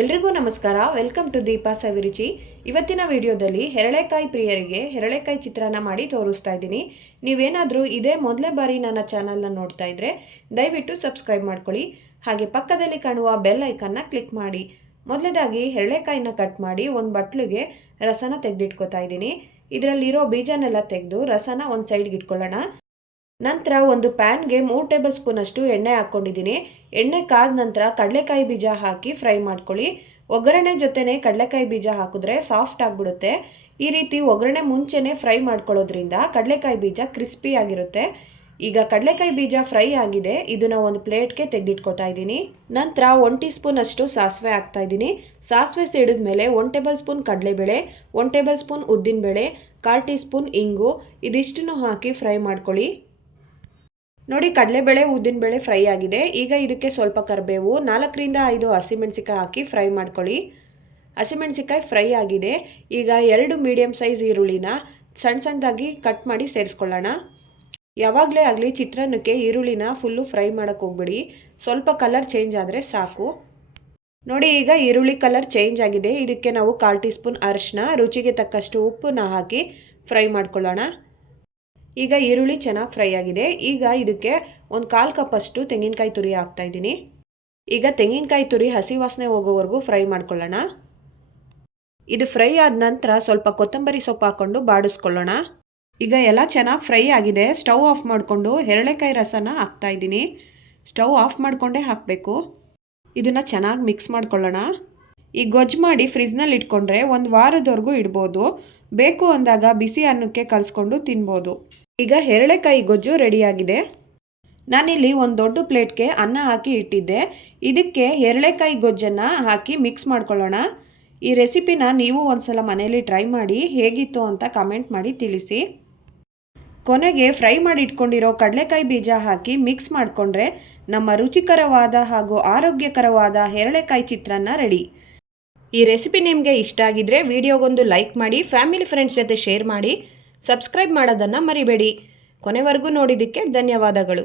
ಎಲ್ರಿಗೂ ನಮಸ್ಕಾರ. Welcome to Deepa ಸವಿರುಚಿ. ಇವತ್ತಿನ ವಿಡಿಯೋದಲ್ಲಿ ಹೆರಳೆಕಾಯಿ ಪ್ರಿಯರಿಗೆ ಹೆರಳೆಕಾಯಿ ಚಿತ್ರಾನ್ನ ಮಾಡಿ ತೋರಿಸ್ತಾ ಇದ್ದೀನಿ. ನೀವೇನಾದರೂ ಇದೇ ಮೊದಲೇ ಬಾರಿ ನನ್ನ ಚಾನಲ್ನ ನೋಡ್ತಾ ಇದ್ರೆ ದಯವಿಟ್ಟು ಸಬ್ಸ್ಕ್ರೈಬ್ ಮಾಡ್ಕೊಳ್ಳಿ. ಹಾಗೆ ಪಕ್ಕದಲ್ಲಿ ಕಾಣುವ ಬೆಲ್ ಐಕನ್ನ ಕ್ಲಿಕ್ ಮಾಡಿ. ಮೊದಲನೇದಾಗಿ ಹೆರಳೆಕಾಯಿನ ಕಟ್ ಮಾಡಿ ಒಂದು ಬಟ್ಲಿಗೆ ರಸನ ತೆಗೆದಿಟ್ಕೋತಾ ಇದ್ದೀನಿ. ಇದರಲ್ಲಿರೋ ಬೀಜನೆಲ್ಲ ತೆಗೆದು ರಸನ ಒಂದು ಸೈಡ್ಗೆ ಇಟ್ಕೊಳ್ಳೋಣ. ನಂತರ ಒಂದು ಪ್ಯಾನ್ಗೆ 3 ಟೇಬಲ್ ಸ್ಪೂನ್ ಅಷ್ಟು ಎಣ್ಣೆ ಹಾಕ್ಕೊಂಡಿದ್ದೀನಿ. ಎಣ್ಣೆ ಕಾದ ನಂತರ ಕಡಲೆಕಾಯಿ ಬೀಜ ಹಾಕಿ ಫ್ರೈ ಮಾಡ್ಕೊಳ್ಳಿ. ಒಗ್ಗರಣೆ ಜೊತೆನೇ ಕಡಲೆಕಾಯಿ ಬೀಜ ಹಾಕಿದ್ರೆ ಸಾಫ್ಟ್ ಆಗಿಬಿಡುತ್ತೆ. ಈ ರೀತಿ ಒಗ್ಗರಣೆ ಮುಂಚೆನೇ ಫ್ರೈ ಮಾಡ್ಕೊಳ್ಳೋದ್ರಿಂದ ಕಡಲೆಕಾಯಿ ಬೀಜ ಕ್ರಿಸ್ಪಿ ಆಗಿರುತ್ತೆ. ಈಗ ಕಡಲೆಕಾಯಿ ಬೀಜ ಫ್ರೈ ಆಗಿದೆ. ಇದನ್ನು ಒಂದು ಪ್ಲೇಟ್ಗೆ ತೆಗೆದಿಟ್ಕೊತಾ ಇದ್ದೀನಿ. ನಂತರ 1 ಟೀ ಸ್ಪೂನ್ ಅಷ್ಟು ಸಾಸಿವೆ ಹಾಕ್ತಾ ಇದ್ದೀನಿ. ಸಾಸಿವೆ ಸಿಡಿದ ಮೇಲೆ 1 ಟೇಬಲ್ ಸ್ಪೂನ್ ಕಡಲೆಬೇಳೆ, 1 ಟೇಬಲ್ ಸ್ಪೂನ್ ಉದ್ದಿನಬೇಳೆ, 1/4 ಟೀ ಸ್ಪೂನ್ ಇಂಗು ಇದಿಷ್ಟನ್ನು ಹಾಕಿ ಫ್ರೈ ಮಾಡ್ಕೊಳ್ಳಿ. ನೋಡಿ, ಕಡಲೆಬೇಳೆ ಉದ್ದಿನಬೇಳೆ ಫ್ರೈ ಆಗಿದೆ. ಈಗ ಇದಕ್ಕೆ ಸ್ವಲ್ಪ ಕರಿಬೇವು, 4 ರಿಂದ 5 ಹಸಿಮೆಣಸಿಕಾಯಿ ಹಾಕಿ ಫ್ರೈ ಮಾಡ್ಕೊಳ್ಳಿ. ಹಸಿಮೆಣಸಿಕಾಯಿ ಫ್ರೈ ಆಗಿದೆ. ಈಗ 2 ಮೀಡಿಯಮ್ ಸೈಜ್ ಈರುಳ್ಳಿನ ಸಣ್ಣ ಸಣ್ಣದಾಗಿ ಕಟ್ ಮಾಡಿ ಸೇರಿಸ್ಕೊಳ್ಳೋಣ. ಯಾವಾಗಲೇ ಆಗಲಿ ಚಿತ್ರಾನ್ನಕ್ಕೆ ಈರುಳ್ಳಿನ ಫುಲ್ಲು ಫ್ರೈ ಮಾಡೋಕ್ಕೆ ಹೋಗ್ಬೇಡಿ. ಸ್ವಲ್ಪ ಕಲರ್ ಚೇಂಜ್ ಆದರೆ ಸಾಕು. ನೋಡಿ, ಈಗ ಈರುಳ್ಳಿ ಕಲರ್ ಚೇಂಜ್ ಆಗಿದೆ. ಇದಕ್ಕೆ ನಾವು 1/4 ಟೀ ಸ್ಪೂನ್ ಅರಿಶಿನ, ರುಚಿಗೆ ತಕ್ಕಷ್ಟು ಉಪ್ಪನ್ನ ಹಾಕಿ ಫ್ರೈ ಮಾಡ್ಕೊಳ್ಳೋಣ. ಈಗ ಈರುಳ್ಳಿ ಚೆನ್ನಾಗಿ ಫ್ರೈ ಆಗಿದೆ. ಈಗ ಇದಕ್ಕೆ ಒಂದು 1/4 ಕಪ್ ಅಷ್ಟು ತೆಂಗಿನಕಾಯಿ ತುರಿ ಹಾಕ್ತಾ ಇದ್ದೀನಿ. ಈಗ ತೆಂಗಿನಕಾಯಿ ತುರಿ ಹಸಿ ವಾಸನೆ ಹೋಗೋವರೆಗೂ ಫ್ರೈ ಮಾಡ್ಕೊಳ್ಳೋಣ. ಇದು ಫ್ರೈ ಆದ ನಂತರ ಸ್ವಲ್ಪ ಕೊತ್ತಂಬರಿ ಸೊಪ್ಪು ಹಾಕ್ಕೊಂಡು ಬಾಡಿಸ್ಕೊಳ್ಳೋಣ. ಈಗ ಎಲ್ಲ ಚೆನ್ನಾಗಿ ಫ್ರೈ ಆಗಿದೆ. ಸ್ಟವ್ ಆಫ್ ಮಾಡಿಕೊಂಡು ಹೆರಳೆಕಾಯಿ ರಸನ ಹಾಕ್ತಾ ಇದ್ದೀನಿ. ಸ್ಟವ್ ಆಫ್ ಮಾಡಿಕೊಂಡೇ ಹಾಕಬೇಕು. ಇದನ್ನು ಚೆನ್ನಾಗಿ ಮಿಕ್ಸ್ ಮಾಡ್ಕೊಳ್ಳೋಣ. ಈ ಗೊಜ್ಜು ಮಾಡಿ ಫ್ರಿಜ್ನಲ್ಲಿ ಇಟ್ಕೊಂಡ್ರೆ 1 ವಾರದವರೆಗೂ ಇಡ್ಬೋದು. ಬೇಕು ಅಂದಾಗ ಬಿಸಿ ಅನ್ನಕ್ಕೆ ಕಲಿಸ್ಕೊಂಡು ತಿನ್ಬೋದು. ಈಗ ಹೆರಳೆಕಾಯಿ ಗೊಜ್ಜು ರೆಡಿಯಾಗಿದೆ. ನಾನಿಲ್ಲಿ ಒಂದು ದೊಡ್ಡ ಪ್ಲೇಟ್ಗೆ ಅನ್ನ ಹಾಕಿ ಇಟ್ಟಿದ್ದೆ. ಇದಕ್ಕೆ ಹೆರಳೆಕಾಯಿ ಗೊಜ್ಜನ್ನು ಹಾಕಿ ಮಿಕ್ಸ್ ಮಾಡ್ಕೊಳ್ಳೋಣ. ಈ ರೆಸಿಪಿನ ನೀವು ಒಂದ್ಸಲ ಮನೆಯಲ್ಲಿ ಟ್ರೈ ಮಾಡಿ ಹೇಗಿತ್ತು ಅಂತ ಕಮೆಂಟ್ ಮಾಡಿ ತಿಳಿಸಿ. ಕೊನೆಗೆ ಫ್ರೈ ಮಾಡಿ ಇಟ್ಕೊಂಡಿರೋ ಕಡಲೆಕಾಯಿ ಬೀಜ ಹಾಕಿ ಮಿಕ್ಸ್ ಮಾಡಿಕೊಂಡ್ರೆ ನಮ್ಮ ರುಚಿಕರವಾದ ಹಾಗೂ ಆರೋಗ್ಯಕರವಾದ ಹೆರಳೆಕಾಯಿ ಚಿತ್ರಾನ್ನ ರೆಡಿ. ಈ ರೆಸಿಪಿ ನಿಮಗೆ ಇಷ್ಟ ಆಗಿದ್ರೆ ವಿಡಿಯೋಗೊಂದು ಲೈಕ್ ಮಾಡಿ, ಫ್ಯಾಮಿಲಿ ಫ್ರೆಂಡ್ಸ್ ಜೊತೆ ಶೇರ್ ಮಾಡಿ, ಸಬ್ಸ್ಕ್ರೈಬ್ ಮಾಡೋದನ್ನು ಮರಿಬೇಡಿ. ಕೊನೆವರೆಗೂ ನೋಡಿದ್ದಕ್ಕೆ ಧನ್ಯವಾದಗಳು.